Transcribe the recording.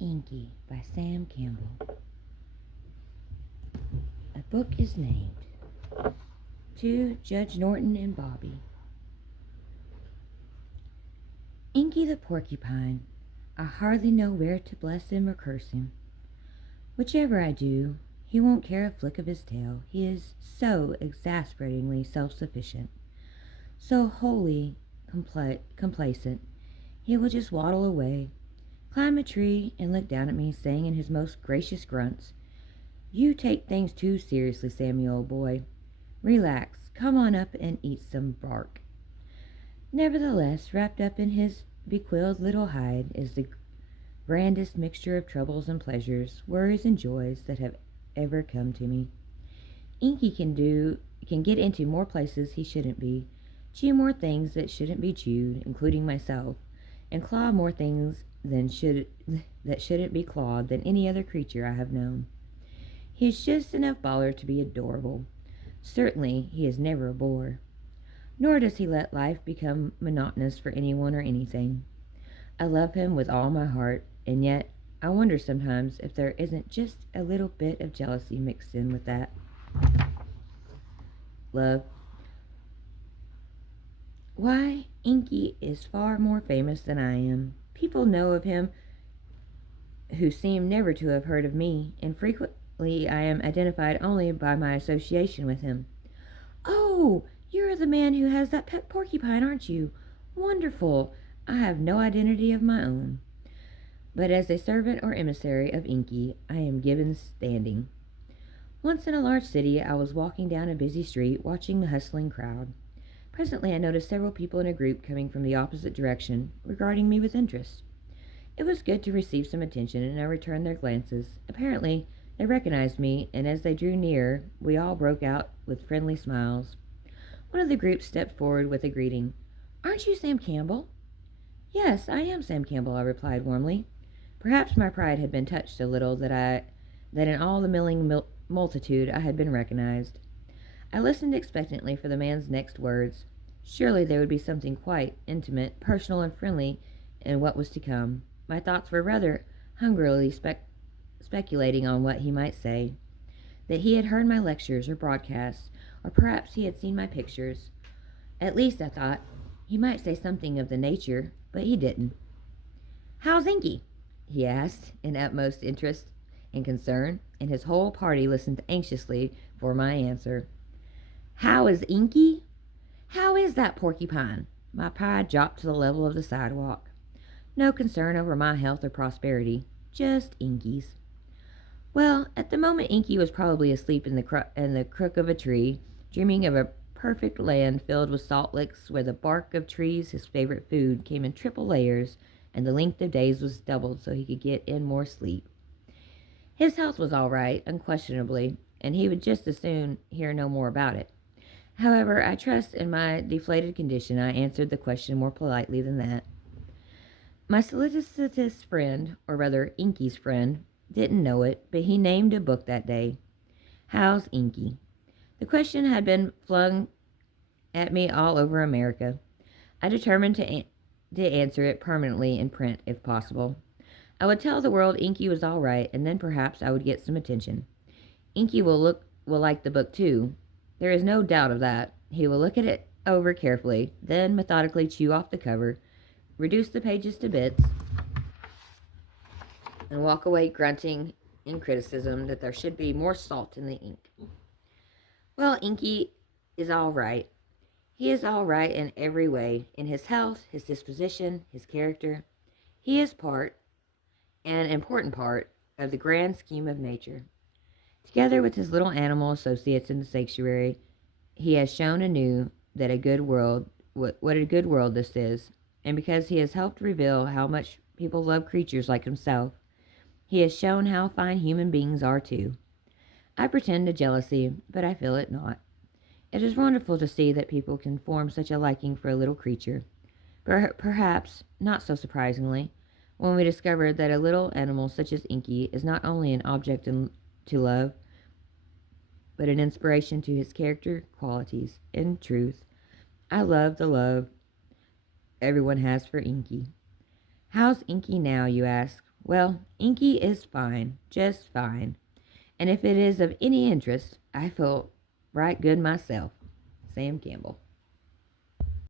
Inky by Sam Campbell. A book is named To Judge Norton and Bobby. Inky the porcupine, I hardly know where to bless him or curse him. Whichever I do, he won't care a flick of his tail. He is so exasperatingly self-sufficient, so wholly complacent. He will just waddle away, climb a tree, and look down at me, saying in his most gracious grunts, "You take things too seriously, Sammy, old boy. Relax, come on up and eat some bark." Nevertheless, wrapped up in his bequilled little hide is the grandest mixture of troubles and pleasures, worries and joys that have ever come to me. Inky can get into more places he shouldn't be, chew more things that shouldn't be chewed, including myself, and claw more things that shouldn't be clawed than any other creature I have known. He is just enough baller to be adorable. Certainly, he is never a bore. Nor does he let life become monotonous for anyone or anything. I love him with all my heart, and yet I wonder sometimes if there isn't just a little bit of jealousy mixed in with that love. Why, Inky is far more famous than I am. People know of him who seem never to have heard of me, and frequently I am identified only by my association with him. "Oh, you're the man who has that pet porcupine, aren't you? Wonderful. I have no identity of my own. But as a servant or emissary of Inky, I am given standing. Once in a large city, I was walking down a busy street, watching the hustling crowd. Presently, I noticed several people in a group coming from the opposite direction, regarding me with interest. It was good to receive some attention, and I returned their glances. Apparently, they recognized me, and as they drew near, we all broke out with friendly smiles. One of the group stepped forward with a greeting. "Aren't you Sam Campbell?" "Yes, I am Sam Campbell," I replied warmly. Perhaps my pride had been touched a little that in all the milling multitude I had been recognized. I listened expectantly for the man's next words. Surely there would be something quite intimate, personal, and friendly in what was to come. My thoughts were rather hungrily speculating on what he might say. That he had heard my lectures or broadcasts, or perhaps he had seen my pictures. At least, I thought, he might say something of the nature, but he didn't. "How's Inky?" he asked, in utmost interest and concern, and his whole party listened anxiously for my answer. "How is Inky? How is that porcupine?" My pride dropped to the level of the sidewalk. No concern over my health or prosperity, just Inky's. Well, at the moment Inky was probably asleep in the crook of a tree, dreaming of a perfect land filled with salt licks where the bark of trees, his favorite food, came in triple layers, and the length of days was doubled so he could get in more sleep. His health was all right, unquestionably, and he would just as soon hear no more about it. However, I trust in my deflated condition I answered the question more politely than that. My solicitous friend, or rather Inky's friend, didn't know it, but he named a book that day. "How's Inky?" The question had been flung at me all over America. I determined to answer it permanently in print, if possible. I would tell the world Inky was all right, and then perhaps I would get some attention. Inky will like the book too. There is no doubt of that. He will look at it over carefully, then methodically chew off the cover, reduce the pages to bits, and walk away grunting in criticism that there should be more salt in the ink. Well, Inky is all right. He is all right in every way, in his health, his disposition, his character. He is an important part, of the grand scheme of nature. Together with his little animal associates in the sanctuary, he has shown anew that what a good world this is, and because he has helped reveal how much people love creatures like himself, he has shown how fine human beings are too. I pretend to jealousy, but I feel it not. It is wonderful to see that people can form such a liking for a little creature. Perhaps, not so surprisingly, when we discover that a little animal such as Inky is not only an object to love, but an inspiration to his character qualities. In truth, I love the love everyone has for Inky. How's Inky now, you ask? Well, Inky is fine, just fine. And if it is of any interest, I feel right good myself. Sam Campbell.